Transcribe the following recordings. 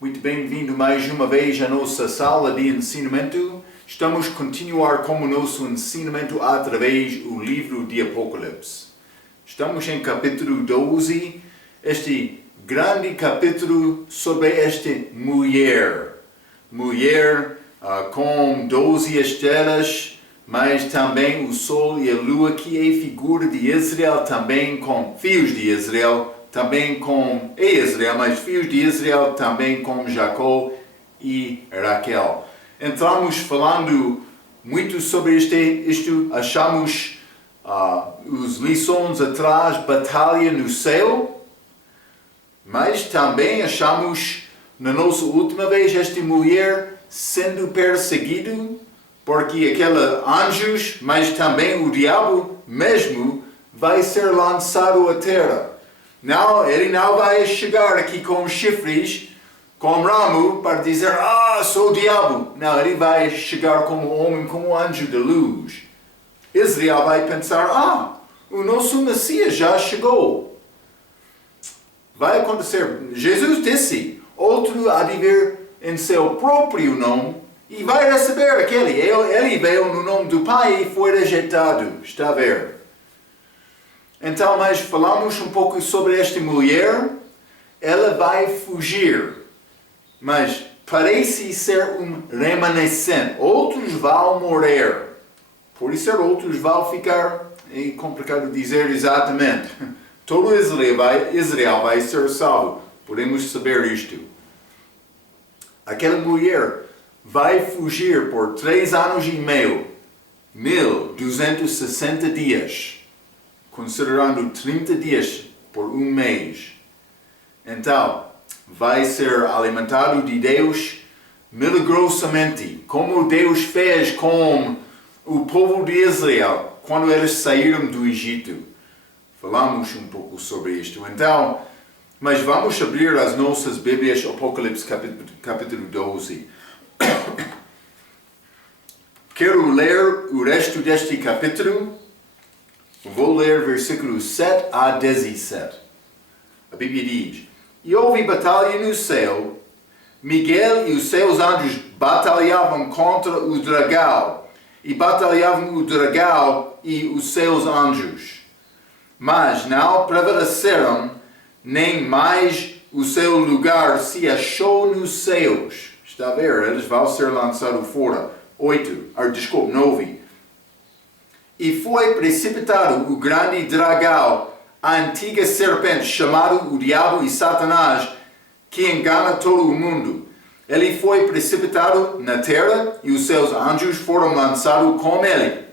Muito bem-vindo mais uma vez à nossa sala de ensinamento. Estamos a continuar com o nosso ensinamento através do livro de Apocalipse. Estamos em capítulo 12, este grande capítulo sobre esta mulher. Mulher com 12 estrelas, mas também o sol e a lua, que é figura de Israel, também com filhos de Israel, também com Israel, mas filhos de Israel, também com Jacó e Raquel. Entramos falando muito sobre isto, achamos as lições atrás, batalha no céu, mas também achamos, na nossa última vez, esta mulher sendo perseguida, porque aqueles anjos, mas também o diabo mesmo, vai ser lançado à terra. Não, ele não vai chegar aqui com chifres, com ramo, para dizer, sou o diabo. Não, ele vai chegar como homem, como anjo de luz. Israel vai pensar, o nosso Messias já chegou. Vai acontecer. Jesus disse, outro há de vir em seu próprio nome, e vai receber aquele. Ele veio no nome do Pai e foi rejeitado. Está a ver? Então, nós falamos um pouco sobre esta mulher. Ela vai fugir, mas parece ser um remanescente. Outros vão morrer. Por isso, outros vão ficar. É complicado dizer exatamente. Todo Israel vai ser salvo. Podemos saber isto. Aquela mulher vai fugir por 3 anos e meio, 1260 dias. Considerando 30 dias por um mês. Então, vai ser alimentado de Deus milagrosamente, como Deus fez com o povo de Israel, quando eles saíram do Egito. Falamos um pouco sobre isto. Então, mas vamos abrir as nossas Bíblias, Apocalipse capítulo 12. Quero ler o resto deste capítulo. Vou ler versículos 7 a 17. A Bíblia diz: E houve batalha no céu. Miguel e os seus anjos batalhavam contra o dragão. E batalhavam o dragão e os seus anjos. Mas não prevaleceram, nem mais o seu lugar se achou nos céus. Está a ver? Eles vão ser lançados fora. 9. E foi precipitado o grande dragão, a antiga serpente, chamado o Diabo e Satanás, que engana todo o mundo. Ele foi precipitado na terra e os seus anjos foram lançados com ele.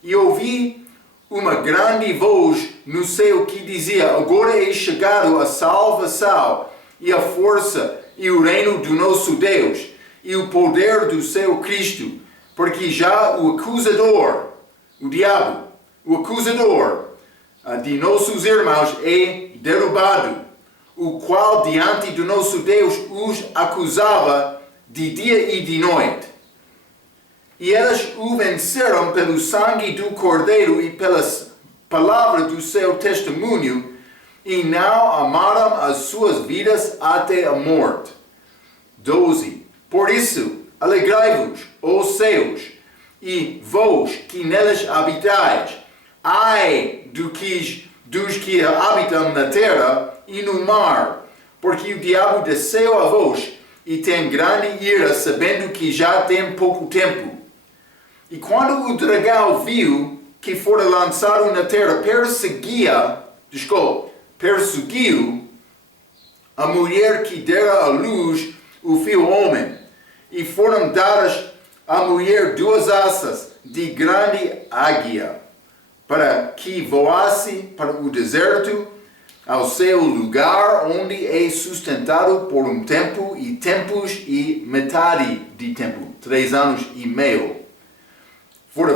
E ouvi uma grande voz no céu que dizia: Agora é chegado a salvação e a força e o reino do nosso Deus e o poder do seu Cristo, porque já o acusador, o diabo, o acusador de nossos irmãos é derrubado, o qual diante do nosso Deus os acusava de dia e de noite. E eles o venceram pelo sangue do Cordeiro e pela palavra do seu testemunho, e não amaram as suas vidas até a morte. 12. Por isso, alegrai-vos, ó céus, e vós que neles habitais, ai dos que habitam na terra e no mar, porque o diabo desceu a vós e tem grande ira, sabendo que já tem pouco tempo. E quando o dragão viu que fora lançado na terra, perseguiu a mulher que dera à luz o filho homem, e foram dadas à mulher 2 asas de grande águia, para que voasse para o deserto, ao seu lugar, onde é sustentado por um tempo e tempos e metade de tempo, 3 anos e meio, fora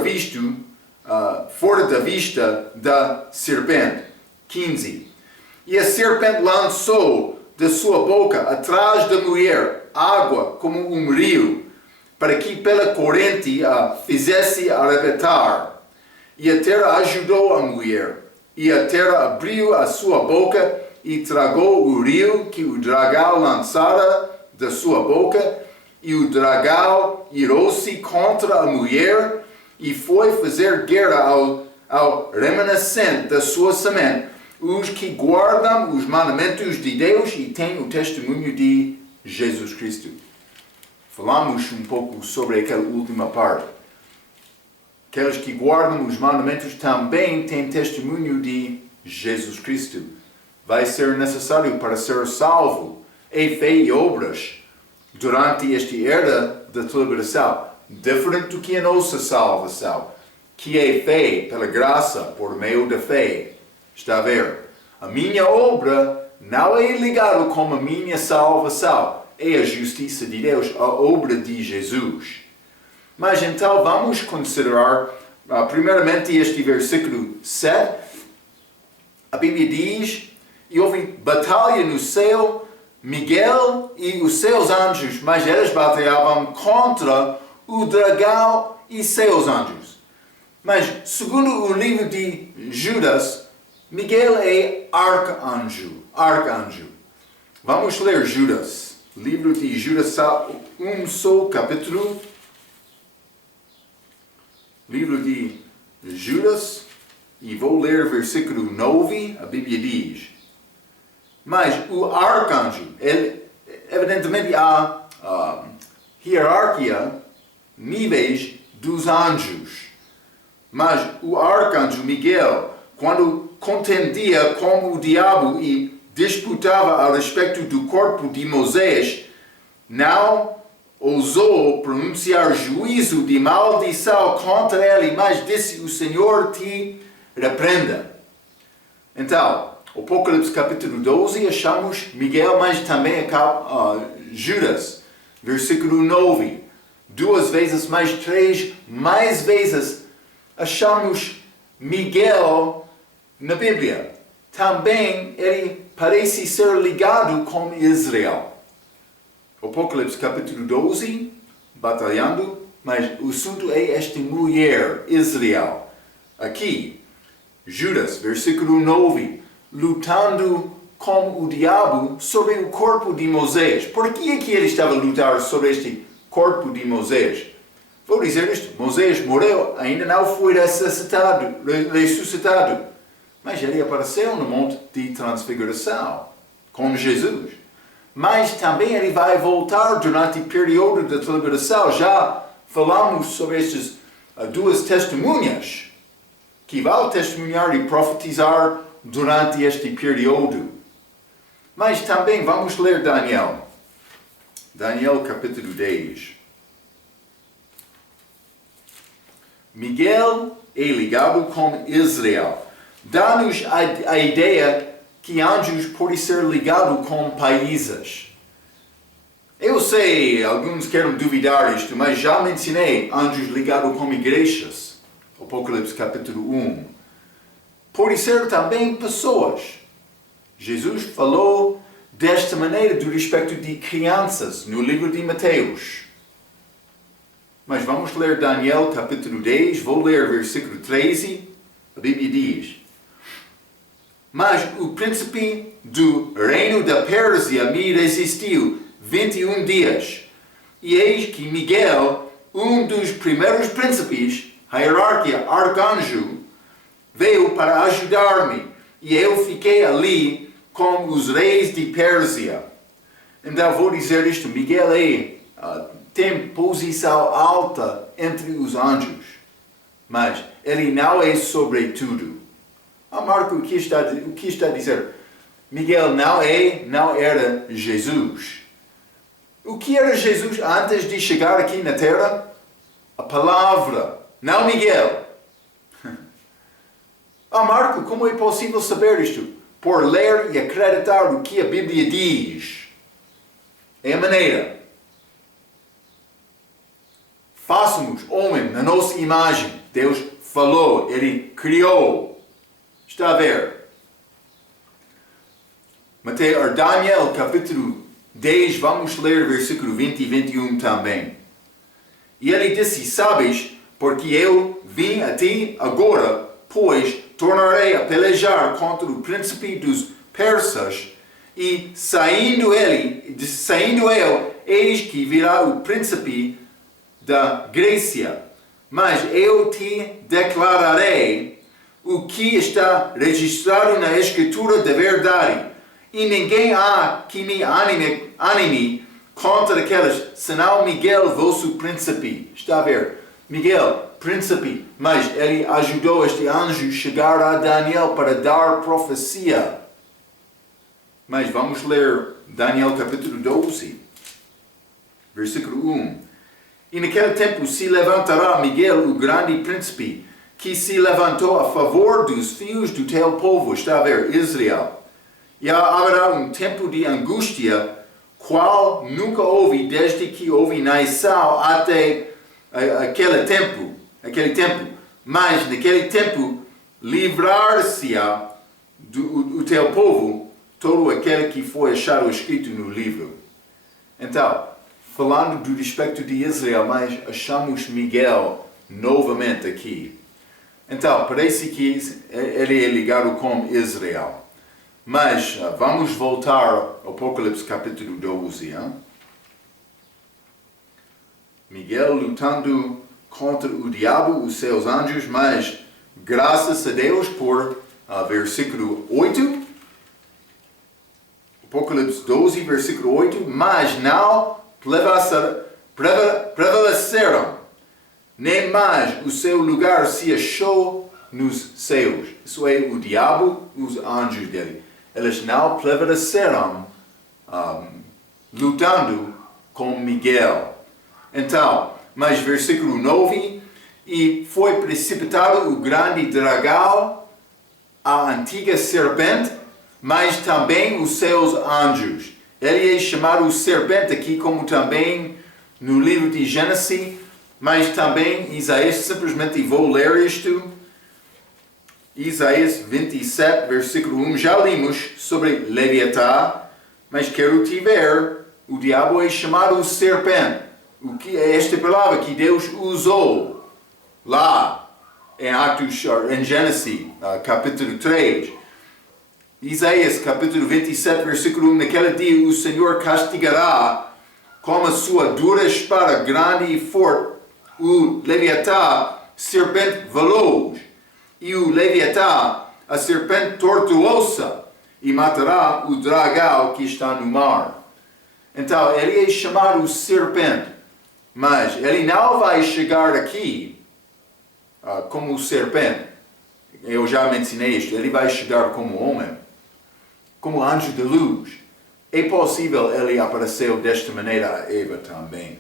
da vista da serpente. 15. E a serpente lançou da sua boca atrás da mulher água como um rio, para que pela corrente a fizesse arrebatar. E a terra ajudou a mulher, e a terra abriu a sua boca e tragou o rio que o dragão lançara da sua boca, e o dragão irou-se contra a mulher e foi fazer guerra ao remanescente da sua semente, os que guardam os mandamentos de Deus e têm o testemunho de Jesus Cristo. Falamos um pouco sobre aquela última parte. Aqueles que guardam os mandamentos também têm testemunho de Jesus Cristo. Vai ser necessário para ser salvo, é fé e obras, durante esta era da liberação. Diferente do que a nossa salvação, que é fé pela graça, por meio da fé. Está a ver? A minha obra não é ligada com a minha salvação. É a justiça de Deus, a obra de Jesus. Mas então vamos considerar, primeiramente, este versículo 7. A Bíblia diz, e houve batalha no céu, Miguel e os seus anjos, mas eles batalhavam contra o dragão e seus anjos. Mas, segundo o livro de Judas, Miguel é arcanjo. Vamos ler Judas. Livro de Judas, um só capítulo. Livro de Judas, e vou ler versículo 9, a Bíblia diz. Mas o arcanjo, evidentemente há hierarquia, níveis dos anjos. Mas o arcanjo Miguel, quando contendia com o diabo e disputava a respeito do corpo de Moisés, não ousou pronunciar juízo de maldição contra ele, mas disse: o Senhor te repreenda. Então, Apocalipse capítulo 12, achamos Miguel, mas também Judas, versículo 9. 2 vezes, mais 3, mais vezes, achamos Miguel na Bíblia. Também ele parece ser ligado com Israel. Apocalipse capítulo 12, batalhando, mas o assunto é esta mulher, Israel. Aqui, Judas, versículo 9, lutando com o diabo sobre o corpo de Moisés. Por que é que ele estava a lutar sobre este corpo de Moisés? Vou dizer isto: Moisés morreu, ainda não foi ressuscitado, mas ele apareceu no Monte de Transfiguração com Jesus. Mas também ele vai voltar durante o período da liberação. Já falamos sobre estas duas testemunhas que vão testemunhar e profetizar durante este período. Mas também vamos ler Daniel. Daniel capítulo 10. Miguel é ligado com Israel. Dá-nos a ideia que anjos podem ser ligados com países. Eu sei, alguns querem duvidar isto, mas já mencionei anjos ligados com igrejas. Apocalipse capítulo 1. Pode ser também pessoas. Jesus falou desta maneira do respeito de crianças no livro de Mateus. Mas vamos ler Daniel capítulo 10, vou ler versículo 13. A Bíblia diz: mas o príncipe do reino da Pérsia me resistiu 21 dias. E eis que Miguel, um dos primeiros príncipes, hierarquia, arcanjo, veio para ajudar-me. E eu fiquei ali com os reis de Pérsia. Então vou dizer isto: Miguel tem posição alta entre os anjos. Mas ele não é sobretudo. Marco, o que está a dizer? Miguel não era Jesus. O que era Jesus antes de chegar aqui na terra? A palavra, não Miguel. Marco, como é possível saber isto? Por ler e acreditar o que a Bíblia diz. É a maneira. Façamos homem na nossa imagem. Deus falou, Ele criou. Está a ver? Daniel capítulo 10, vamos ler versículo 20 e 21 também. E ele disse: sabes, porque eu vim a ti agora, pois tornarei a pelejar contra o príncipe dos persas, e saindo ele, eis que virá o príncipe da Grécia. Mas eu te declararei o que está registrado na Escritura de verdade. E ninguém há que me anime contra aqueles, senão Miguel, vosso príncipe. Está a ver? Miguel, príncipe. Mas ele ajudou este anjo a chegar a Daniel para dar profecia. Mas vamos ler Daniel capítulo 12, versículo 1. E naquele tempo se levantará Miguel, o grande príncipe, que se levantou a favor dos filhos do teu povo, está a ver, Israel. E haverá um tempo de angústia, qual nunca houve desde que houve Nação até aquele tempo. Mas naquele tempo livrar-se-á do teu povo todo aquele que foi achado escrito no livro. Então, falando do aspecto de Israel, mas achamos Miguel novamente aqui. Então, parece que ele é ligado com Israel. Mas vamos voltar ao Apocalipse capítulo 12. Hein? Miguel lutando contra o diabo, os seus anjos, mas graças a Deus por versículo 8. Apocalipse 12, versículo 8. Mas não prevaleceram, nem mais o seu lugar se achou nos céus. Isso é, o diabo, os anjos dele. Eles não prevaleceram lutando com Miguel. Então, mas versículo 9. E foi precipitado o grande dragão, a antiga serpente, mas também os seus anjos. Ele é chamado serpente aqui, como também no livro de Gênesis, mas também Isaías, simplesmente vou ler isto. Isaías 27, versículo 1. Já lemos sobre Leviatã, mas quero te ver, o diabo é chamado serpente. O que é esta palavra que Deus usou lá em Gênesis, capítulo 3. Isaías capítulo 27, versículo 1. Naquele dia o Senhor castigará com a sua dura espada grande e forte o Leviatã, serpente veloz, e o Leviatã, a serpente tortuosa, e matará o dragão que está no mar. Então, ele é chamado serpente, mas ele não vai chegar aqui como serpente. Eu já mencionei isto. Ele vai chegar como homem, como anjo de luz. É possível ele apareceu desta maneira a Eva também.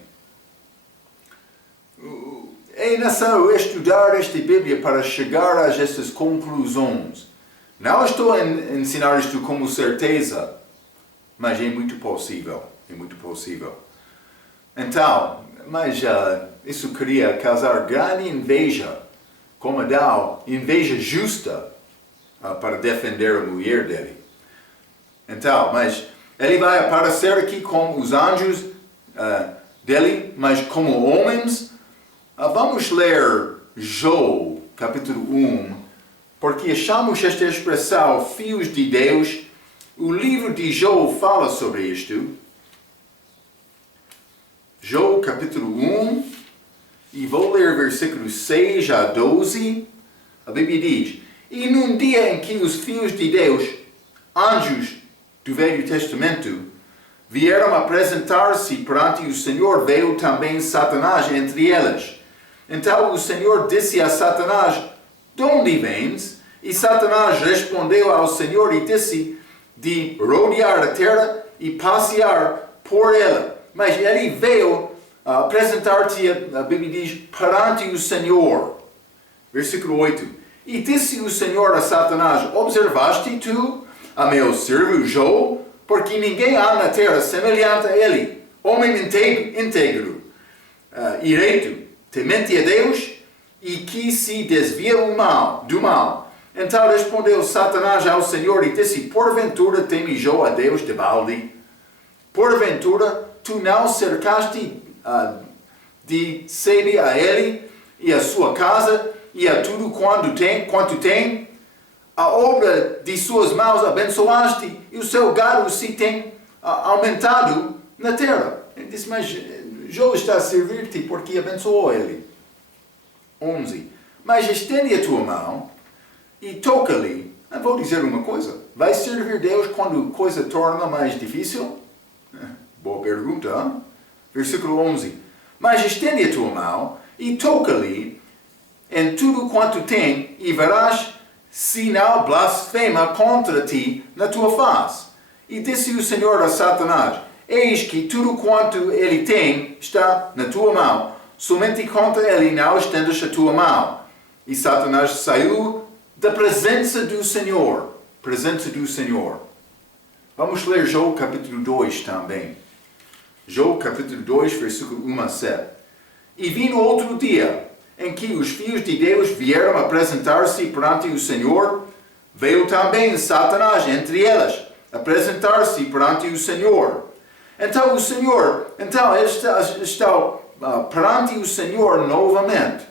É necessário estudar esta Bíblia para chegar a estas conclusões. Não estou a ensinar isto como certeza, mas é muito possível. É muito possível. Então, mas isso queria causar grande inveja, como Adão, inveja justa para defender a mulher dele. Então, mas ele vai aparecer aqui com os anjos dele, mas como homens. Vamos ler João, capítulo 1, porque achamos esta expressão, filhos de Deus. O livro de João fala sobre isto. João, capítulo 1, e vou ler versículos 6 a 12. A Bíblia diz: E num dia em que os filhos de Deus, anjos do Velho Testamento, vieram apresentar-se perante o Senhor, veio também Satanás entre eles. Então o Senhor disse a Satanás: De onde vens? E Satanás respondeu ao Senhor e disse: De rodear a terra e passear por ela. Mas ele veio apresentar-te, a Bíblia diz, perante o Senhor. Versículo 8. E disse o Senhor a Satanás: Observaste tu a meu servo Job? Porque ninguém há na terra semelhante a ele, homem íntegro, direito, temente a Deus, e que se desvia do mal. Então respondeu Satanás ao Senhor e disse: Porventura teme Job a Deus de balde? Porventura tu não cercaste de sede a ele e a sua casa e a tudo quanto tem? a obra de suas mãos abençoaste, e o seu gado se tem aumentado na terra. Ele disse, mas Jó está a servir-te porque abençoou ele. 11. Mas estende a tua mão e toca-lhe. Eu vou dizer uma coisa. Vai servir Deus quando a coisa torna mais difícil? Boa pergunta. Hein? Versículo 11. Mas estende a tua mão e toca-lhe em tudo quanto tem, e verás se não blasfema contra ti na tua face. E disse o Senhor a Satanás, eis que tudo quanto ele tem está na tua mão, somente contra ele não estendas a tua mão. E Satanás saiu da presença do Senhor. Presença do Senhor. Vamos ler Jó capítulo 2 também. Jó capítulo 2, versículo 1 a 7. E vindo outro dia, em que os filhos de Deus vieram apresentar-se perante o Senhor, veio também Satanás entre elas, apresentar-se perante o Senhor. Então ele está perante o Senhor novamente.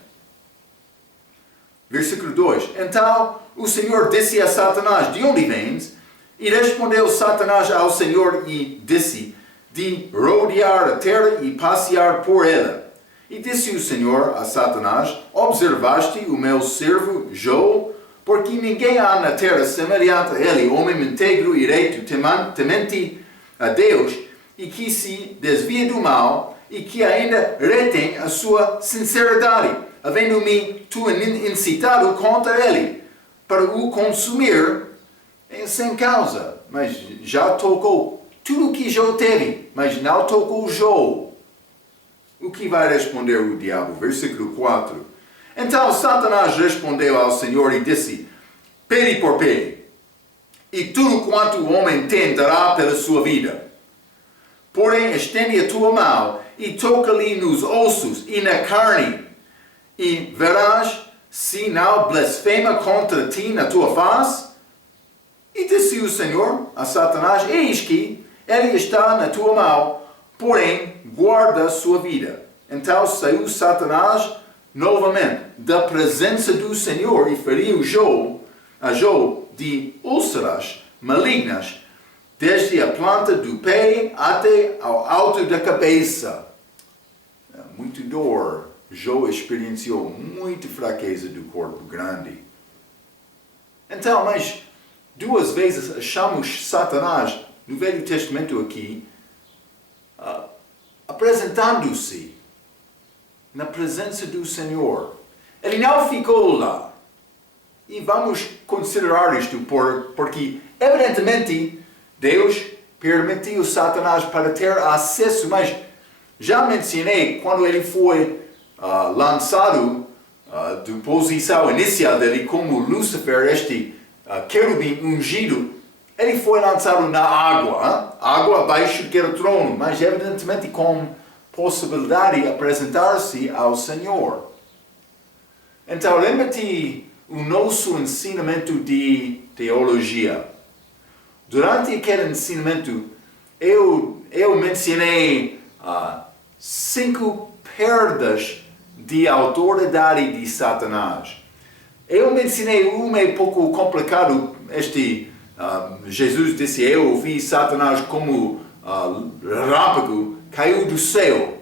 Versículo 2. Então o Senhor disse a Satanás, de onde vens? E respondeu Satanás ao Senhor e disse, de rodear a terra e passear por ela. E disse o Senhor a Satanás, observaste o meu servo Jó, porque ninguém há na terra semelhante a ele, homem íntegro e reto, temente a Deus, e que se desvia do mal, e que ainda retém a sua sinceridade, havendo-me tu incitado contra ele, para o consumir sem causa. Mas já tocou tudo o que Jó teve, mas não tocou Jó. O que vai responder o diabo? Versículo 4. Então Satanás respondeu ao Senhor e disse, pele por pele, e tudo quanto o homem tem dará pela sua vida. Porém, estende a tua mão e toca-lhe nos ossos e na carne, e verás se não blasfema contra ti na tua face. E disse o Senhor a Satanás, eis que ele está na tua mão, porém guarda a sua vida. Então saiu Satanás novamente da presença do Senhor e feriu a Jó de úlceras malignas, desde a planta do pé até ao alto da cabeça. Muito dor. Jó experienciou muita fraqueza do corpo grande. Então, mas 2 vezes achamos Satanás no Velho Testamento aqui, apresentando-se na presença do Senhor. Ele não ficou lá. E vamos considerar isto porque, evidentemente, Deus permitiu Satanás para ter acesso, mas já mencionei quando ele foi lançado da posição inicial dele como Lúcifer, este querubim ungido, ele foi lançado na água, água abaixo do trono, mas evidentemente com possibilidade de apresentar-se ao Senhor. Então, lembra-te o nosso ensinamento de teologia. Durante aquele ensinamento, eu mencionei 5 perdas de autoridade de Satanás. Eu mencionei uma um pouco complicado. Jesus disse, eu ouvi Satanás como relâmpago, caiu do céu.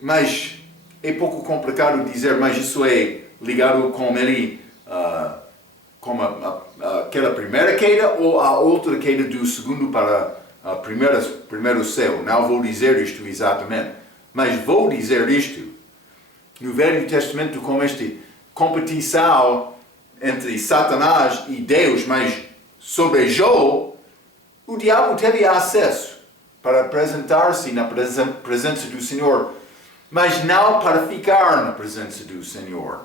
Mas é pouco complicado dizer, mas isso é ligado com ele, com aquela primeira queda ou a outra queda do segundo para a primeiro céu. Não vou dizer isto exatamente, mas vou dizer isto. No Velho Testamento, com esta competição entre Satanás e Deus, mas sobre Jó, o diabo teve acesso para apresentar-se na presença do Senhor, mas não para ficar na presença do Senhor.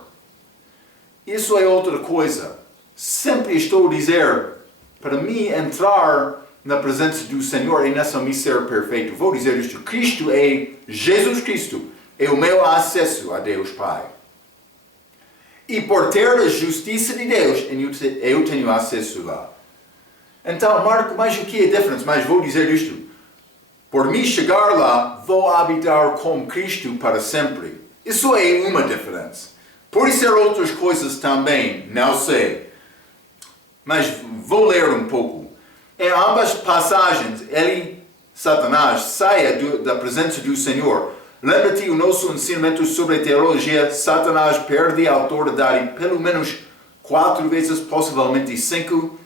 Isso é outra coisa. Sempre estou a dizer, para mim entrar na presença do Senhor é nessa mim ser perfeito. Vou dizer isto, Cristo é Jesus Cristo, é o meu acesso a Deus Pai. E por ter a justiça de Deus, eu tenho acesso lá. Então, Marco, mas o que é a diferença? Mas vou dizer isto. Por mim chegar lá, vou habitar com Cristo para sempre. Isso é uma diferença. Por ser outras coisas também, não sei. Mas vou ler um pouco. Em ambas passagens, Satanás, saia da presença do Senhor. Lembra-te o nosso ensinamento sobre teologia. Satanás perde a autoridade pelo menos 4 vezes, possivelmente 5.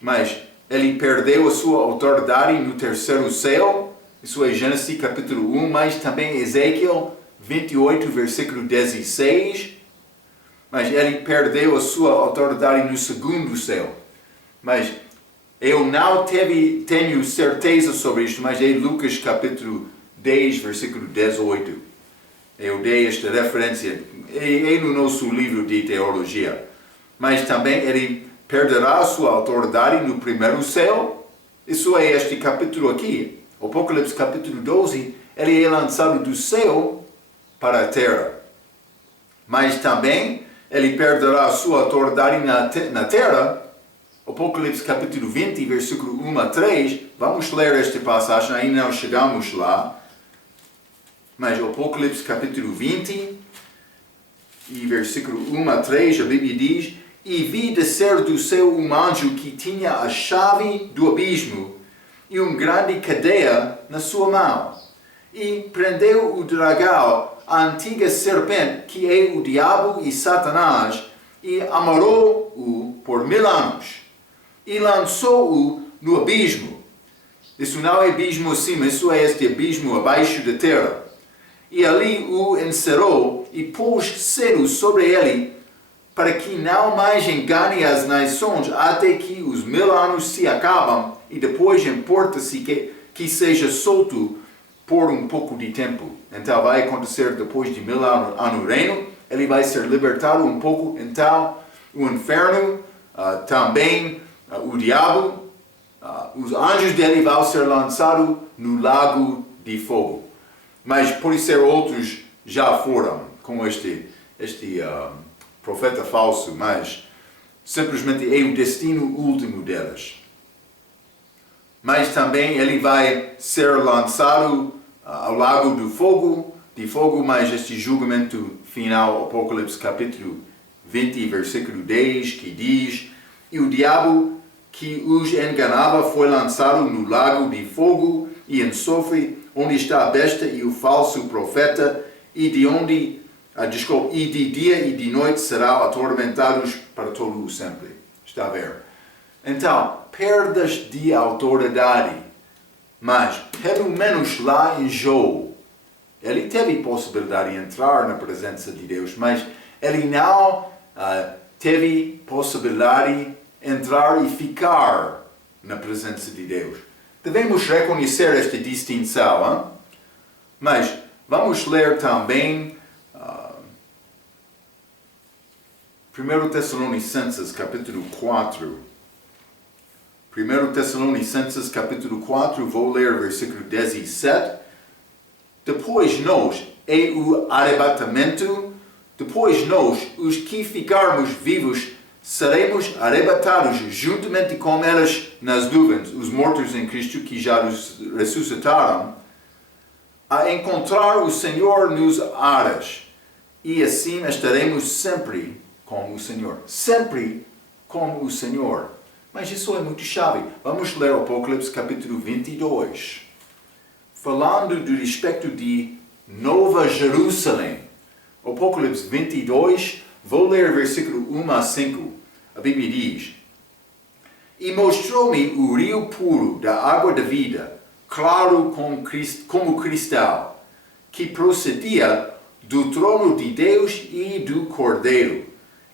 Mas ele perdeu a sua autoridade no terceiro céu. Isso é Gênesis capítulo 1, mas também Ezequiel 28, versículo 16. Mas ele perdeu a sua autoridade no segundo céu. Mas eu não tenho certeza sobre isto, mas é Lucas capítulo 10, versículo 18. Eu dei esta referência. É no nosso livro de teologia. Mas também ele perderá a sua autoridade no primeiro céu. Isso é este capítulo aqui. Apocalipse capítulo 12. Ele é lançado do céu para a terra. Mas também ele perderá a sua autoridade na terra. Apocalipse capítulo 20, versículo 1 a 3. Vamos ler esta passagem, ainda não chegamos lá. Mas Apocalipse capítulo 20 e versículo 1 a 3, a Bíblia diz: E vi descer do céu um anjo que tinha a chave do abismo e uma grande cadeia na sua mão. E prendeu o dragão, a antiga serpente, que é o diabo e Satanás, e amarrou-o por 1000 anos. E lançou-o no abismo. Isso não é abismo acima, isso é este abismo abaixo da terra. E ali o encerrou e pôs selo sobre ele, para que não mais engane as nações até que os 1000 anos se acabam, e depois importa-se que seja solto por um pouco de tempo. Então vai acontecer depois de 1000 anos no reino, ele vai ser libertado um pouco. Então o inferno, também o diabo, os anjos dele vão ser lançados no lago de fogo. Mas por ser outros já foram, como este profeta falso, mas simplesmente é o destino último delas. Mas também ele vai ser lançado ao lago de fogo, mas este julgamento final, Apocalipse capítulo 20, versículo 10, que diz: E o diabo que os enganava foi lançado no lago de fogo e enxofre, onde está a besta e o falso profeta, e de dia e de noite serão atormentados para todo o sempre. Está a ver? Então, perdas de autoridade. Mas, pelo menos lá em Job, ele teve possibilidade de entrar na presença de Deus, mas ele não teve possibilidade de entrar e ficar na presença de Deus. Devemos reconhecer esta distinção, hein? Mas vamos ler também 1 Tessalonicenses capítulo 4. 1 Tessalonicenses capítulo 4, vou ler versículo 17. Depois nós, é o arrebatamento, depois nós, os que ficarmos vivos, seremos arrebatados juntamente com elas nas nuvens, os mortos em Cristo que já ressuscitaram, a encontrar o Senhor nos ares, e assim estaremos sempre com o Senhor. Sempre com o Senhor. Mas isso é muito chave. Vamos ler Apocalipse capítulo 22. Falando do respeito de Nova Jerusalém. Apocalipse 22, vou ler versículo 1 a 5. A Bíblia diz: E mostrou-me o rio puro da água da vida, claro como cristal, que procedia do trono de Deus e do Cordeiro.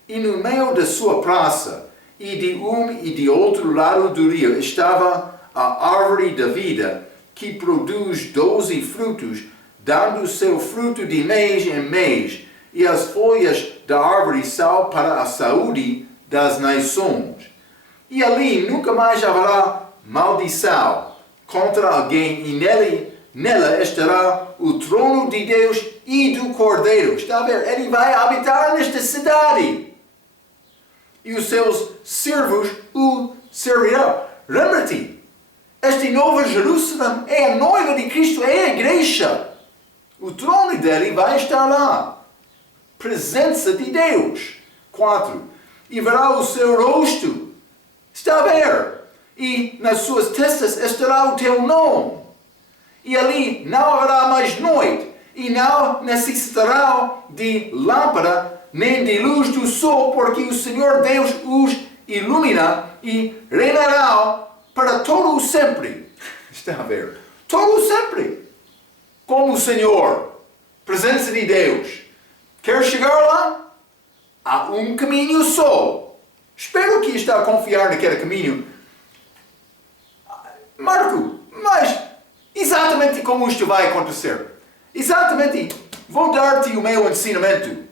E no meio da sua praça, e de um e de outro lado do rio, estava a árvore da vida, que produz 12 frutos, dando seu fruto de mês em mês, e as folhas da árvore são para a saúde das nações. E ali nunca mais haverá maldição contra alguém, e nela estará o trono de Deus e do Cordeiro. Está a ver? Ele vai habitar nesta cidade. E os seus servos o servirão. Lembra-te, esta Nova Jerusalém é a noiva de Cristo, é a igreja. O trono dele vai estar lá. Presença de Deus. 4. E verá o seu rosto, Está a ver? E nas suas testas estará o teu nome. E ali não haverá mais noite, e não necessitará de lâmpada, nem de luz do sol, porque o Senhor Deus os ilumina e reinará para todo o sempre. Está a ver? Todo o sempre. Como o Senhor, presença de Deus. Quer chegar lá? Há um caminho só. Espero que está a confiar naquele caminho. Marco, mas exatamente como isto vai acontecer? Exatamente. Vou dar-te o meu ensinamento.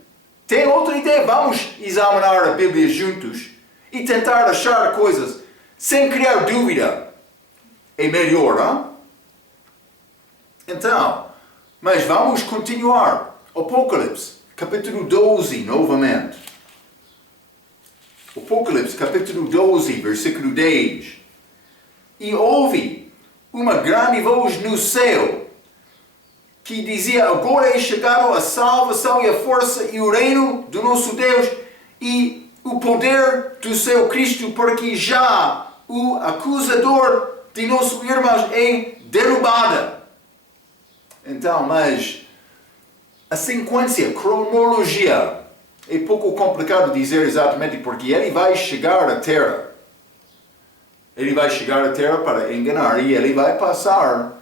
Tem outra ideia? Vamos examinar a Bíblia juntos e tentar achar coisas sem criar dúvida. É melhor, hein? Então, mas vamos continuar. Apocalipse, capítulo 12, novamente. Apocalipse, capítulo 12, versículo 10. E ouvi uma grande voz no céu, que dizia: agora é chegado a salvação e a força e o reino do nosso Deus e o poder do seu Cristo, porque já o acusador de nossos irmãos é derrubada. Então, mas a sequência, a cronologia, é pouco complicado dizer exatamente, porque ele vai chegar à Terra. Ele vai chegar à Terra para enganar e ele vai passar,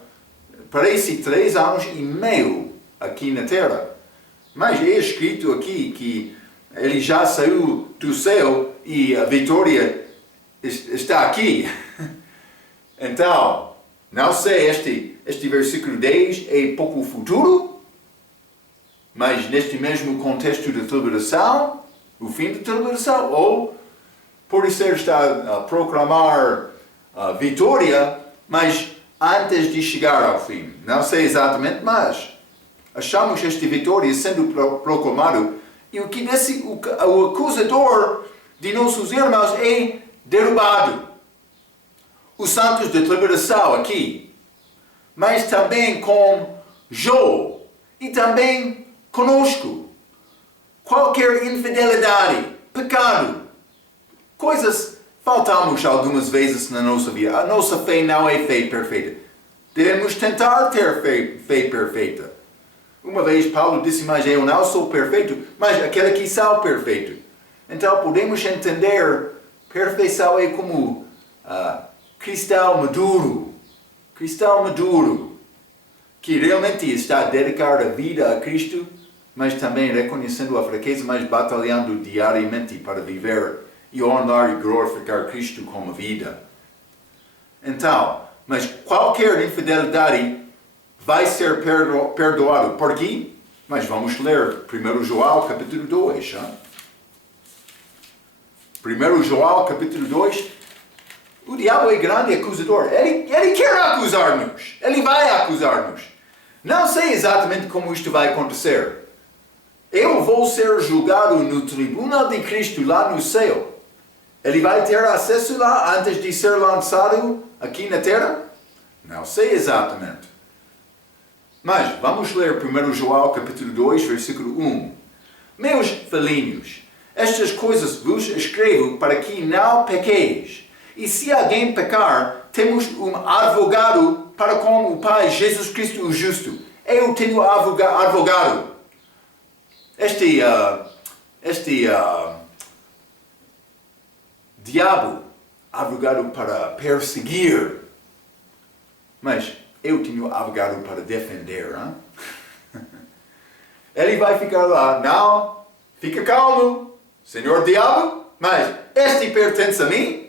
parece, 3 anos e meio aqui na Terra. Mas é escrito aqui que ele já saiu do céu e a vitória está aqui. Então, não sei, este versículo 10 é pouco futuro, mas neste mesmo contexto da tribulação, o fim da tribulação, ou pode ser está a proclamar a vitória, mas antes de chegar ao fim. Não sei exatamente, mas achamos esta vitória sendo proclamado, e o que disse o acusador de nossos irmãos é derrubado. Os santos da tribulação aqui, mas também com Jó e também conosco. Qualquer infidelidade, pecado, coisas faltamos algumas vezes na nossa vida. A nossa fé não é fé perfeita. Devemos tentar ter fé perfeita. Uma vez Paulo disse: mas eu não sou perfeito, mas aquele que são perfeito. Então podemos entender, perfeição é como cristão maduro, que realmente está a dedicar a vida a Cristo, mas também reconhecendo a fraqueza, mas batalhando diariamente para viver e honrar e glorificar Cristo com a vida. Então, mas qualquer infidelidade vai ser perdoado. Por quê? Mas vamos ler 1 João capítulo 2. 1 João capítulo 2. O diabo é grande acusador. Ele quer acusar-nos. Ele vai acusar-nos. Não sei exatamente como isto vai acontecer. Eu vou ser julgado no tribunal de Cristo lá no céu. Ele vai ter acesso lá antes de ser lançado aqui na terra? Não sei exatamente. Mas vamos ler 1 João capítulo 2, versículo 1. Meus filhinhos, estas coisas vos escrevo para que não pequeis. E se alguém pecar, temos um advogado para com o Pai, Jesus Cristo o justo. Eu tenho advogado. Diabo, advogado para perseguir. Mas eu tenho advogado para defender. Hein? Ele vai ficar lá. Não, fica calmo, Senhor Diabo, mas este pertence a mim.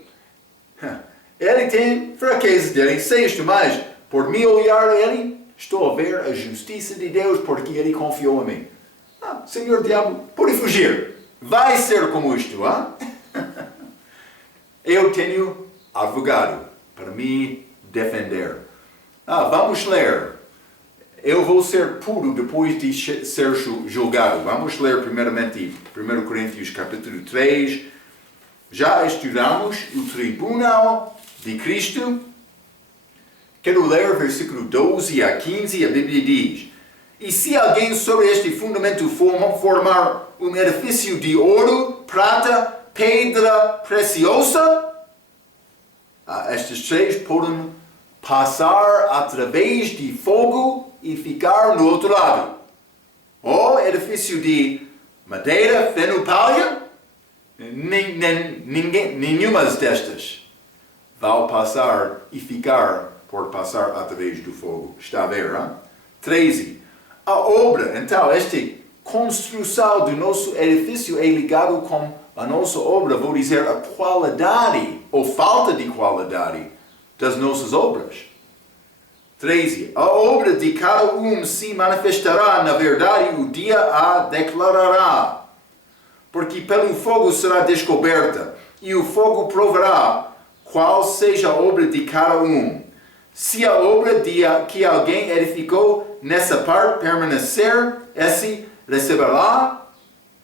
Ele tem fraquezas dele, sei isto, mas por me olhar a ele, estou a ver a justiça de Deus porque ele confiou em mim. Senhor Diabo, pode fugir. Vai ser como isto, Eu tenho advogado para me defender. Vamos ler. Eu vou ser puro depois de ser julgado. Vamos ler primeiramente 1 Coríntios capítulo 3. Já estudamos o tribunal de Cristo. Quero ler versículo 12 a 15, a Bíblia diz: e se alguém sobre este fundamento formar um edifício de ouro, prata, pedra preciosa, Estes três podem passar através de fogo e ficar no outro lado. O edifício de madeira, feno, palha, nenhuma destas vai passar e ficar por passar através do fogo. Está a ver, hein? 13. A obra, então, esta construção do nosso edifício é ligado com a nossa obra, vou dizer, a qualidade ou falta de qualidade das nossas obras. 13. A obra de cada se manifestará, na verdade, o dia a declarará. Porque pelo fogo será descoberta, e o fogo provará qual seja a obra de cada Se a obra que alguém edificou nessa parte permanecer, esse receberá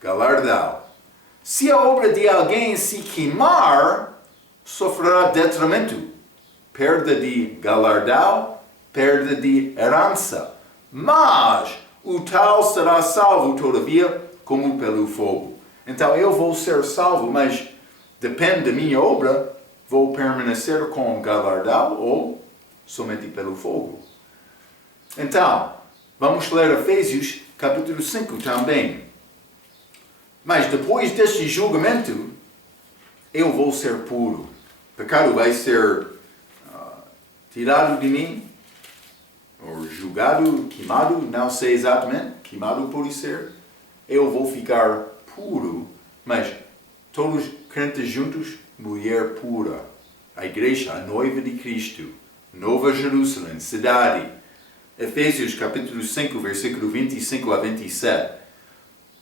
galardão. Se a obra de alguém se queimar, sofrerá detrimento, perda de galardão, perda de herança. Mas o tal será salvo, todavia, como pelo fogo. Então eu vou ser salvo, mas depende da minha obra, vou permanecer com galardão ou somente pelo fogo. Então, vamos ler Efésios capítulo 5 também. Mas depois deste julgamento, eu vou ser puro. Pecado vai ser tirado de mim, ou julgado, queimado, não sei exatamente, queimado pode ser. Eu vou ficar puro, mas todos crentes juntos, mulher pura. A igreja, a noiva de Cristo, Nova Jerusalém, cidade. Efésios capítulo 5, versículo 25 a 27.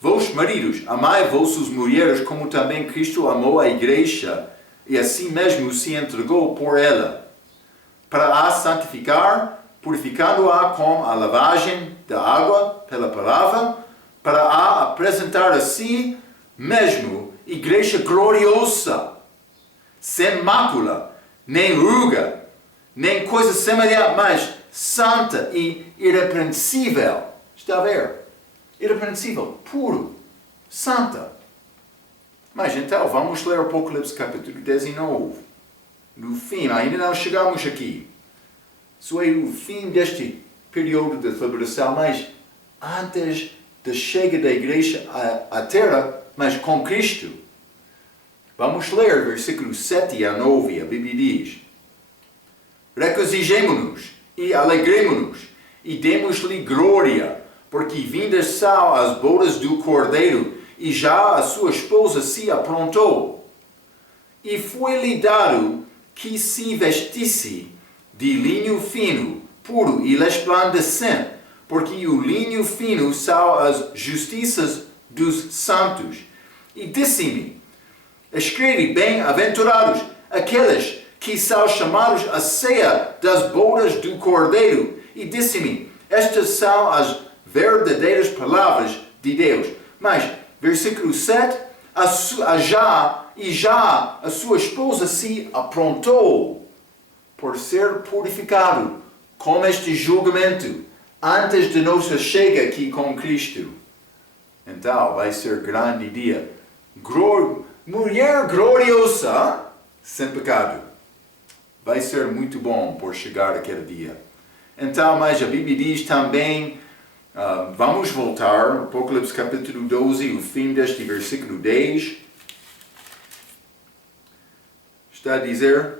Vós, maridos, amai vossas mulheres como também Cristo amou a igreja e assim mesmo se entregou por ela, para a santificar, purificando-a com a lavagem da água pela palavra, para a apresentar a si mesmo igreja gloriosa, sem mácula, nem ruga, nem coisa semelhante, mas santa e irrepreensível. Está a ver? Irrepreensível, puro, santa. Mas então, vamos ler Apocalipse capítulo 19. No fim, ainda não chegamos aqui. Isso é o fim deste período de tribulação, mas antes da chegada da igreja à terra, mas com Cristo. Vamos ler versículos 7 a 9, a Bíblia diz: Regozijemo-nos e alegremo-nos e demos-lhe glória, porque vindas são as bodas do Cordeiro, e já a sua esposa se aprontou. E foi-lhe dado que se vestisse de linho fino, puro e resplandecente, porque o linho fino são as justiças dos santos. E disse-me: escreve, bem-aventurados aqueles que são chamados à ceia das bodas do Cordeiro. E disse-me: estas são as verdadeiras palavras de Deus. Mas, versículo 7, já a sua esposa se aprontou por ser purificado com este julgamento antes de nossa chega aqui com Cristo. Então, vai ser grande dia. Mulher gloriosa, sem pecado. Vai ser muito bom por chegar aquele dia. Então, mas a Bíblia diz também, vamos voltar, Apocalipse capítulo 12, o fim deste versículo 10. Está a dizer,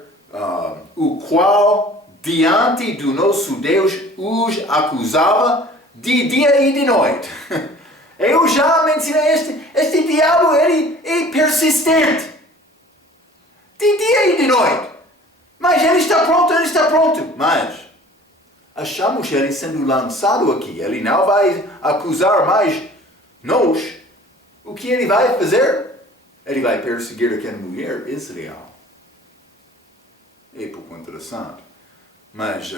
o qual diante do nosso Deus os acusava de dia e de noite. Eu já mencionei este diabo, ele é persistente. De dia e de noite. Mas ele está pronto. Mas achamos ele sendo lançado aqui. Ele não vai acusar mais nós. O que ele vai fazer? Ele vai perseguir aquela mulher, Israel. É pouco interessante. Mas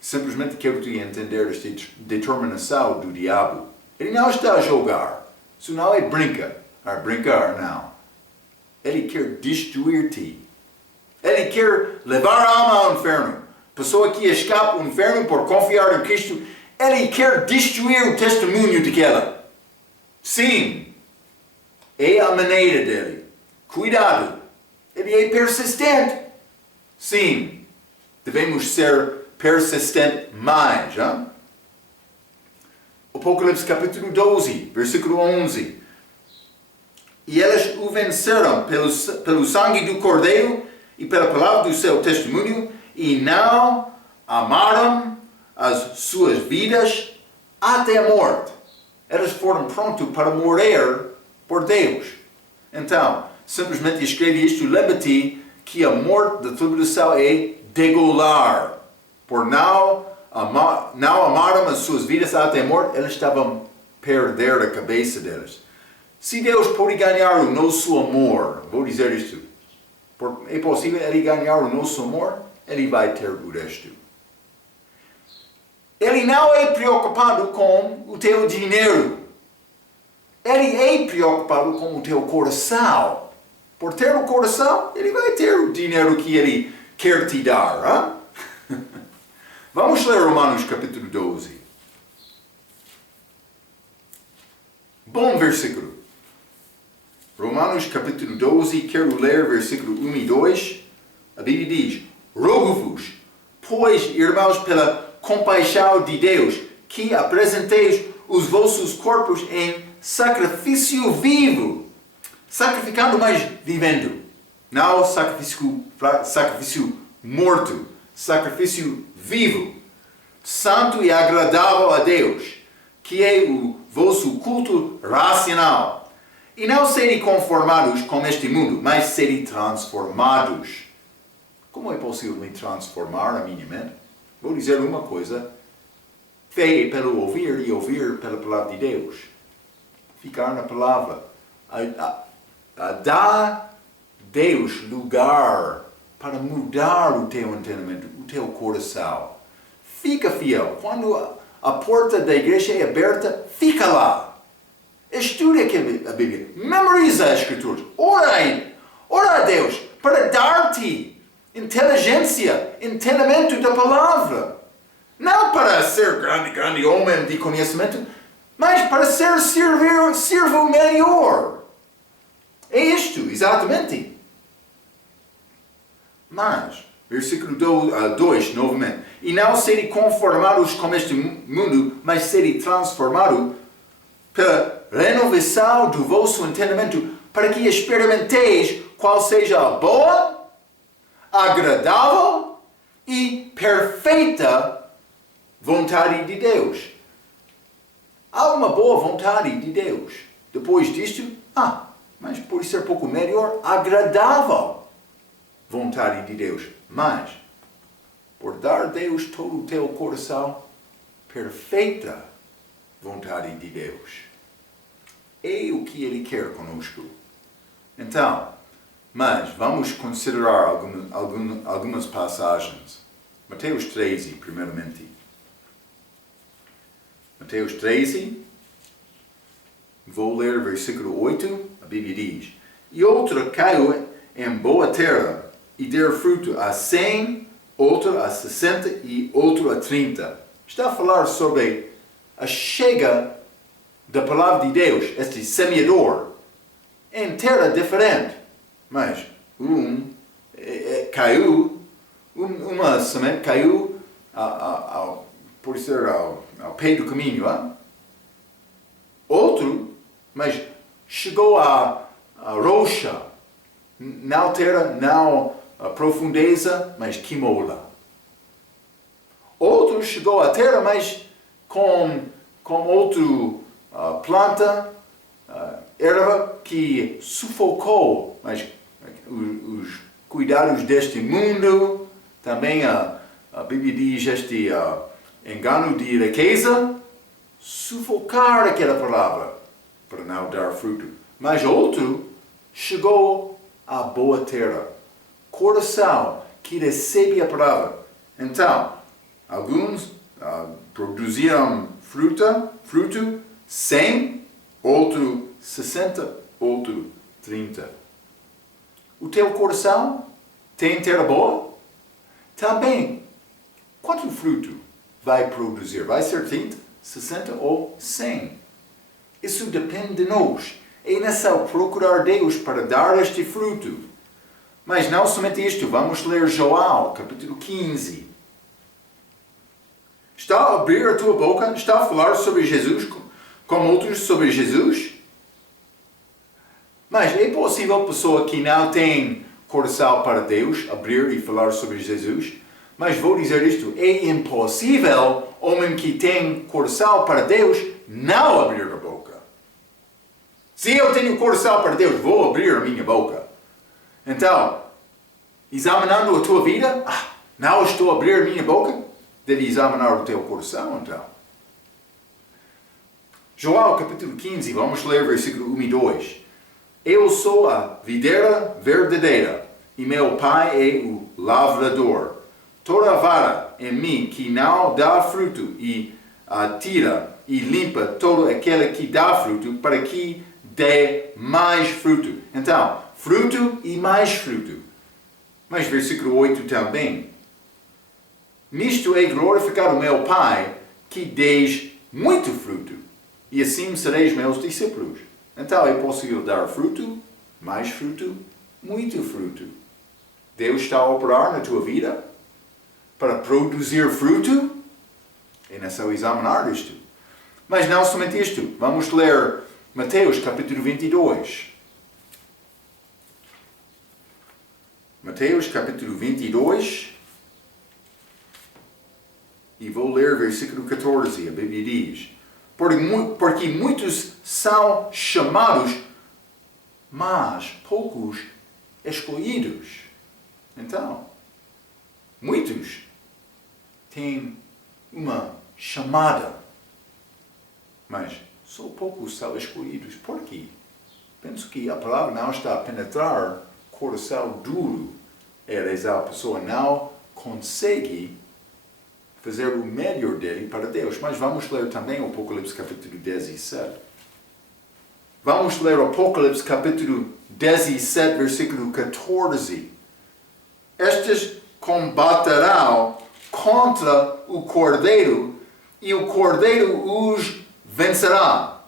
simplesmente quero te entender esta determinação do diabo. Ele não está a jogar. Isso não é brincar, não. Ele quer destruir-te. Ele quer levar a alma ao inferno. Pessoa que escapa do inferno por confiar em Cristo, ele quer destruir o testemunho daquela. Sim, é a maneira dele. Cuidado, ele é persistente. Sim, devemos ser persistentes mais. Hein? Apocalipse capítulo 12, versículo 11. E eles o venceram pelo sangue do Cordeiro e pela palavra do seu testemunho, e não amaram as suas vidas até a morte. Eles foram prontos para morrer por Deus. Então, simplesmente escreve isto, lembra-te que a morte da tribulação é degolar. Por não amaram as suas vidas até a morte, eles estavam a perder a cabeça deles. Se Deus pode ganhar o nosso amor, vou dizer isto, é possível Ele ganhar o nosso amor, Ele vai ter o resto. Ele não é preocupado com o teu dinheiro. Ele é preocupado com o teu coração. Por ter o coração, Ele vai ter o dinheiro que Ele quer te dar. Hein? Vamos ler Romanos capítulo 12. Bom versículo. Romanos capítulo 12, quero ler versículo 1 e 2. A Bíblia diz: Rogo-vos, pois, irmãos, pela compaixão de Deus, que apresenteis os vossos corpos em sacrifício vivo, sacrificando, mas vivendo. Não sacrifício morto, sacrifício vivo, santo e agradável a Deus, que é o vosso culto racional. E não serem conformados com este mundo, mas serem transformados. Como é possível me transformar a minha mente? Vou dizer uma coisa. Fé é pelo ouvir e ouvir pela palavra de Deus. Ficar na palavra. Dá Deus lugar para mudar o teu entendimento, o teu coração. Fica fiel. Quando a porta da igreja é aberta, fica lá. Estude a Bíblia, memoriza as Escrituras, ora a Deus para dar-te inteligência, entendimento da palavra. Não para ser grande homem de conhecimento, mas para ser servo melhor. É isto, exatamente. Mas, versículo 2, novamente. E não serem conformados com este mundo, mas serem transformados pela renovação do vosso entendimento, para que experimenteis qual seja a boa, agradável e perfeita vontade de Deus. Há uma boa vontade de Deus. Depois disto, mas pode ser pouco melhor, agradável vontade de Deus. Mas, por dar a Deus todo o teu coração, perfeita vontade de Deus. É o que Ele quer conosco. Então, mas vamos considerar algumas passagens. Mateus 13, primeiramente. Mateus 13, vou ler versículo 8, a Bíblia diz: E outra caiu em boa terra, e der fruto a 100, outro a 60 e outro a 30. Está a falar sobre a chega da palavra de Deus, este semeador, em terra diferente. Mas caiu, uma semente caiu por ser ao pé do caminho. Outro, mas chegou à rocha, não terra, não a profundeza, mas queimou-la. Outro chegou à terra, mas com outro planta, erva que sufocou, mas os cuidados deste mundo, também a Bíblia diz este engano de riqueza, sufocar aquela palavra para não dar fruto. Mas outro chegou à boa terra, coração que recebe a palavra. Então, alguns produziram fruto 100, outro 60, outro 30. O teu coração tem terra boa? Também, quanto fruto vai produzir? Vai ser 30, 60 ou 100? Isso depende de nós. É necessário procurar Deus para dar este fruto. Mas não somente isto, vamos ler João, capítulo 15. Está a abrir a tua boca? Está a falar sobre Jesus como outros sobre Jesus? Mas é possível a pessoa que não tem coração para Deus abrir e falar sobre Jesus? Mas vou dizer isto, é impossível homem que tem coração para Deus não abrir a boca. Se eu tenho coração para Deus, vou abrir a minha boca. Então, examinando a tua vida, não estou a abrir a minha boca? Deve examinar o teu coração, então. João capítulo 15, vamos ler versículo 1 e 2. Eu sou a videira verdadeira, e meu pai é o lavrador. Toda vara em mim que não dá fruto, e tira e limpa todo aquele que dá fruto, para que dê mais fruto. Então, fruto e mais fruto. Mas versículo 8 também. Nisto é glorificar o meu Pai, que deis muito fruto, e assim sereis meus discípulos. Então é possível dar fruto, mais fruto, muito fruto. Deus está a operar na tua vida para produzir fruto. É necessário examinar isto. Mas não somente isto. Vamos ler Mateus capítulo 22. Mateus capítulo 22. E vou ler versículo 14. A Bíblia diz: Porque muitos são chamados, mas poucos escolhidos. Então, muitos têm uma chamada, mas só poucos são escolhidos. Por quê? Penso que a palavra não está a penetrar coração duro. A pessoa não consegue fazer o melhor dele para Deus. Mas vamos ler também o Apocalipse capítulo 17. Vamos ler o Apocalipse capítulo 17, versículo 14. Estes combaterão contra o Cordeiro, e o Cordeiro os vencerá.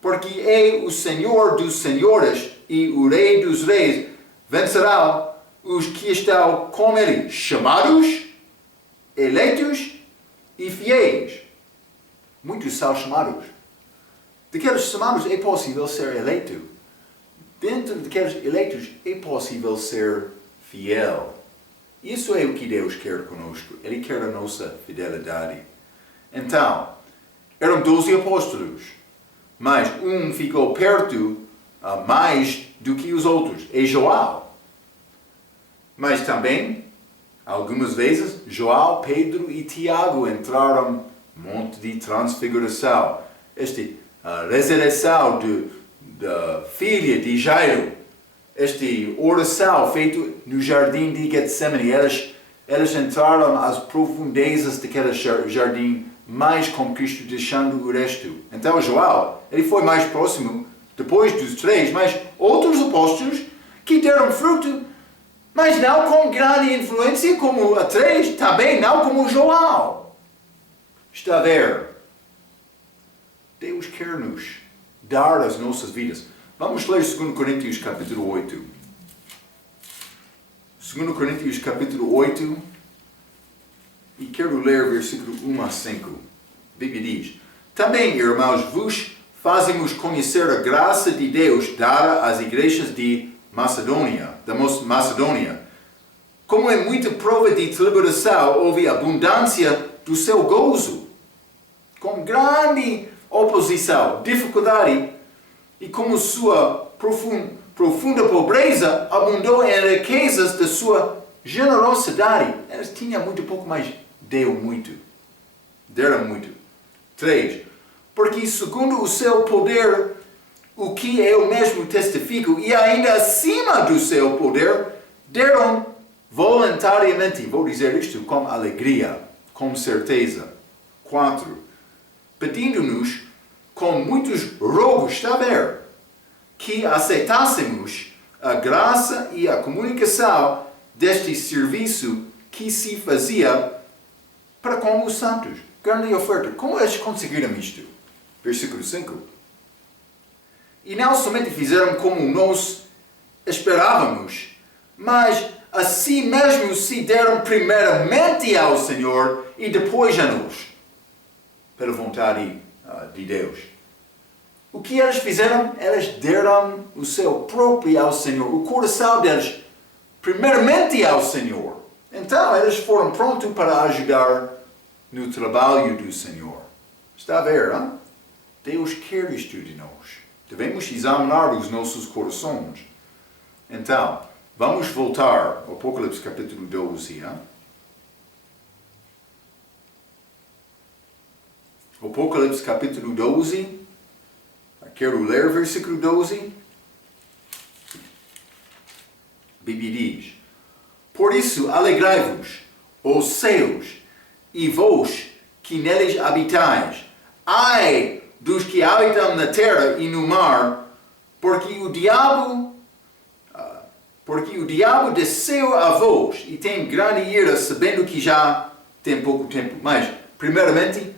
Porque é o Senhor dos senhores e o Rei dos reis. Vencerá os que estão com ele, chamados, eleitos e fiéis. Muitos são chamados. Daqueles chamados é possível ser eleito. Dentro daqueles eleitos é possível ser fiel. Isso é o que Deus quer conosco. Ele quer a nossa fidelidade. Então, eram 12 apóstolos, mas um ficou perto mais do que os outros. É João. Mas também, algumas vezes, João, Pedro e Tiago entraram no Monte de Transfiguração. A ressurreição da filha de Jairo. Esta oração feita no jardim de Getsemane. Elas entraram às profundezas daquele jardim, mais com Cristo, deixando o resto. Então João, ele foi mais próximo, depois dos três, mas outros apóstolos que deram fruto, mas não com grande influência como a três, também não como João. Está a ver? Deus quer nos dar as nossas vidas. Vamos ler 2 Coríntios capítulo 8. 2 Coríntios capítulo 8. E quero ler versículo 1 a 5. A Bíblia diz: Também, irmãos, vos fazemos conhecer a graça de Deus dada às igrejas de Macedônia. Como em muita prova de tribulação houve abundância do seu gozo. Com grande oposição, dificuldade, e como sua profunda pobreza abundou em riquezas da sua generosidade. Eles tinham muito pouco, mas deram muito. 3. Porque segundo o seu poder, o que eu mesmo testifico, e ainda acima do seu poder, deram voluntariamente. Vou dizer isto com alegria, com certeza. 4. Pedindo-nos com muitos rogos, está a ver, que aceitássemos a graça e a comunicação deste serviço que se fazia para com os santos. Grande oferta. Como eles conseguiram isto? Versículo 5. E não somente fizeram como nós esperávamos, mas assim mesmo se deram primeiramente ao Senhor e depois a nós, pela vontade de Deus. O que eles fizeram? Eles deram o seu próprio ao Senhor, o coração deles primeiramente ao Senhor. Então eles foram prontos para ajudar no trabalho do Senhor. Está a ver, hein? Deus quer isto de nós. Devemos examinar os nossos corações. Então, vamos voltar ao Apocalipse capítulo 12. Hein? Apocalipse capítulo 12. Quero ler o versículo 12. A Bíblia diz: Por isso alegrai-vos, ó céus, e vós que neles habitais. Ai dos que habitam na terra e no mar, porque o diabo desceu a vós e tem grande ira, sabendo que já tem pouco tempo. Mas, primeiramente,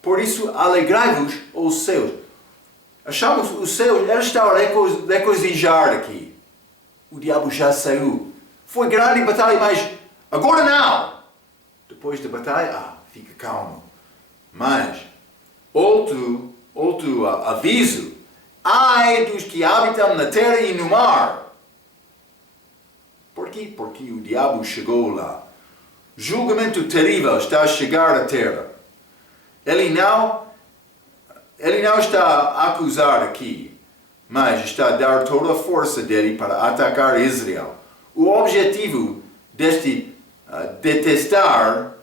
por isso alegrai-vos, ó céus. Achamos os céus, eles estão a regozijar aqui. O diabo já saiu. Foi grande batalha, mas agora não. Depois da batalha, fica calmo. Mas, outro aviso. Ai dos que habitam na terra e no mar. Por quê? Porque o diabo chegou lá. Julgamento terrível está a chegar à terra. Ele não está a acusar aqui, mas está a dar toda a força dele para atacar Israel. O objetivo deste detestar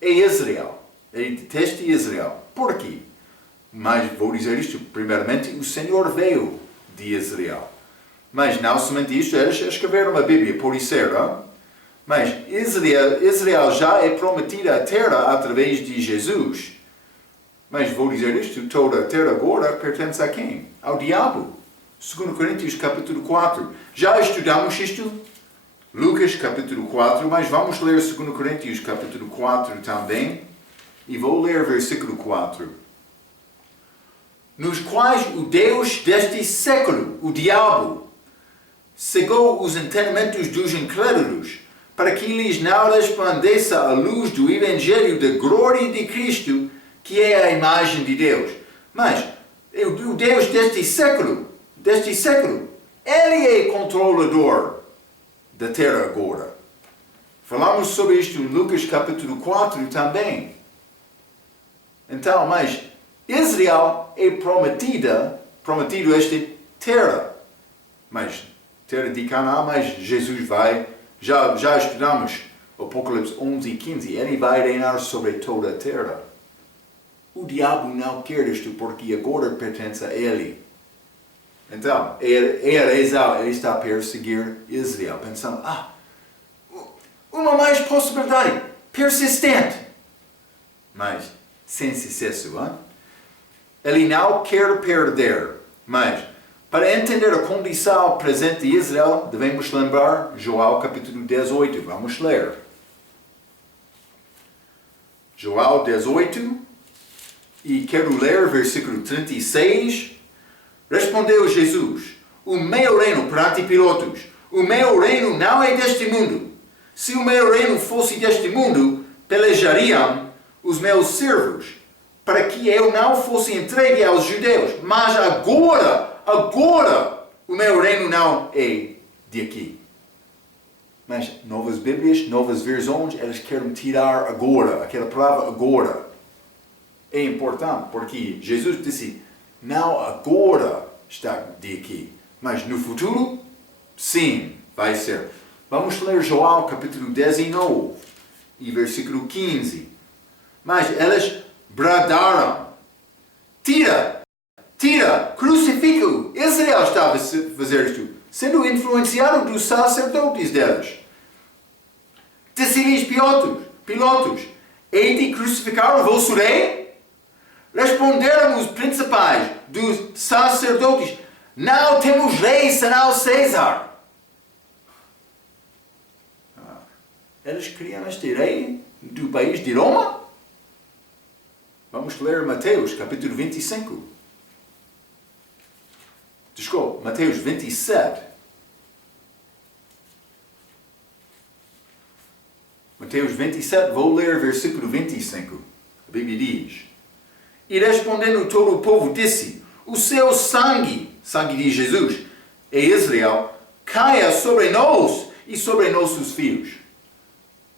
é Israel. Ele detesta Israel. Por quê? Mas vou dizer isto, primeiramente, o Senhor veio de Israel. Mas não somente isto, eles escreveram a Bíblia, por isso era. Mas Israel já é prometida a terra através de Jesus. Mas vou dizer isto, toda a terra agora pertence a quem? Ao diabo. 2 Coríntios capítulo 4. Já estudamos isto? Lucas capítulo 4, mas vamos ler 2 Coríntios capítulo 4 também. E vou ler versículo 4. Nos quais o Deus deste século, o diabo, cegou os entendimentos dos incrédulos, para que lhes não resplandeça a luz do Evangelho da glória de Cristo, que é a imagem de Deus. Mas o Deus deste século, Ele é controlador da terra agora. Falamos sobre isto em Lucas capítulo 4 também. Então, mas Israel é prometido esta terra. Mas terra de Canaã, mas Jesus vai, já estudamos Apocalipse 11 e 15, Ele vai reinar sobre toda a terra. O diabo não quer isto porque agora pertence a ele. Então, ele está a perseguir Israel, pensando, uma mais possibilidade, persistente. Mas, sem sucesso, hein? Ele não quer perder, mas, para entender a condição presente de Israel, devemos lembrar Joel capítulo 18, vamos ler. Joel 18, e quero ler versículo 36. Respondeu Jesus: O meu reino, perante Pilatos, o meu reino não é deste mundo. Se o meu reino fosse deste mundo, pelejariam os meus servos, para que eu não fosse entregue aos judeus. Mas agora, o meu reino não é de aqui. Mas novas Bíblias, novas versões, eles querem tirar agora, aquela palavra agora. É importante, porque Jesus disse, não agora está de aqui, mas no futuro, sim, vai ser. Vamos ler Joel capítulo 19 e versículo 15. Mas eles bradaram, tira, crucifica-o. Israel estava a fazer isto, sendo influenciado dos sacerdotes deles. Disse-lhes Pilatos, hei de crucificar o vosso rei? Responderam os principais dos sacerdotes, não temos rei senão César. Eles queriam este rei do país de Roma? Vamos ler Mateus capítulo 25. Desculpa, Mateus 27. Mateus 27, vou ler versículo 25. A Bíblia diz: E respondendo todo o povo disse: O seu sangue, sangue de Jesus, é Israel, caia sobre nós e sobre nossos filhos.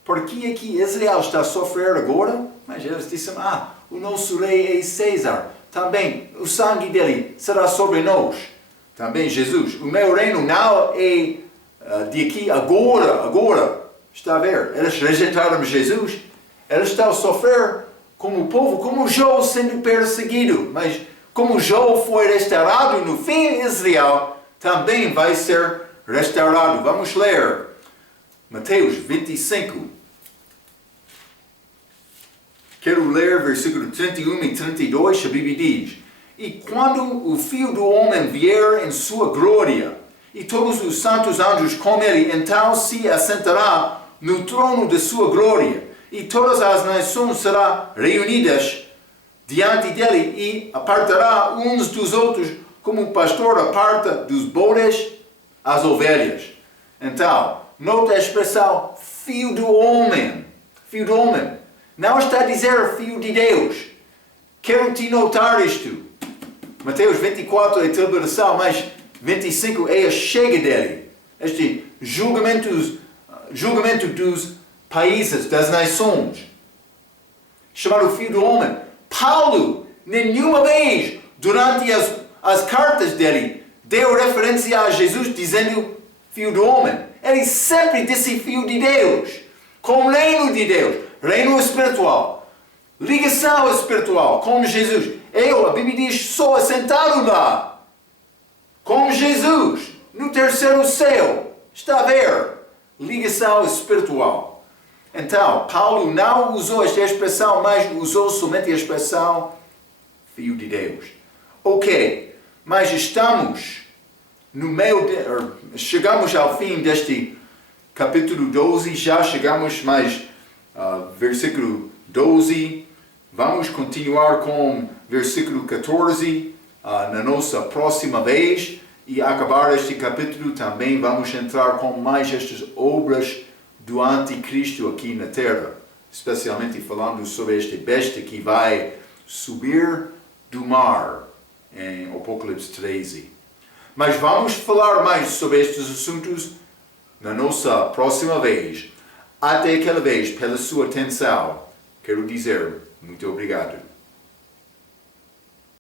Por que é que Israel está a sofrer agora? Mas eles disseram: o nosso rei é César. Também o sangue dele será sobre nós. Também Jesus. O meu reino não é de aqui agora. Está a ver? Eles rejeitaram Jesus. Eles estão a sofrer como o povo, como Jó sendo perseguido. Mas como Jó foi restaurado no fim, Israel também vai ser restaurado. Vamos ler Mateus 25. Quero ler versículo 31 e 32, a Bíblia diz: E quando o Filho do Homem vier em sua glória, e todos os santos anjos com ele, então se assentará no trono de sua glória, e todas as nações serão reunidas diante dele, e apartará uns dos outros, como o pastor aparta dos bodes as ovelhas. Então, nota a expressão Filho do Homem. Filho do Homem. Não está a dizer Filho de Deus. Quero te notar isto. Mateus 24 é a tribulação, mas 25 é a chega dele. Este julgamento dos países, das nações. Chamado Filho do Homem. Paulo, nenhuma vez, durante as cartas dele, deu referência a Jesus dizendo Filho do Homem. Ele sempre disse Filho de Deus. Com o reino de Deus. Reino espiritual, ligação espiritual com Jesus. A Bíblia diz, sou assentado lá, com Jesus, no terceiro céu. Está a ver? Ligação espiritual. Então, Paulo não usou esta expressão, mas usou somente a expressão Filho de Deus. Ok, mas estamos chegamos ao fim deste capítulo 12, já chegamos mais... versículo 12, vamos continuar com versículo 14 na nossa próxima vez e acabar este capítulo também vamos entrar com mais estas obras do anticristo aqui na terra, especialmente falando sobre este besta que vai subir do mar em Apocalipse 13. Mas vamos falar mais sobre estes assuntos na nossa próxima vez. Até aquela vez, pela sua atenção, quero dizer muito obrigado.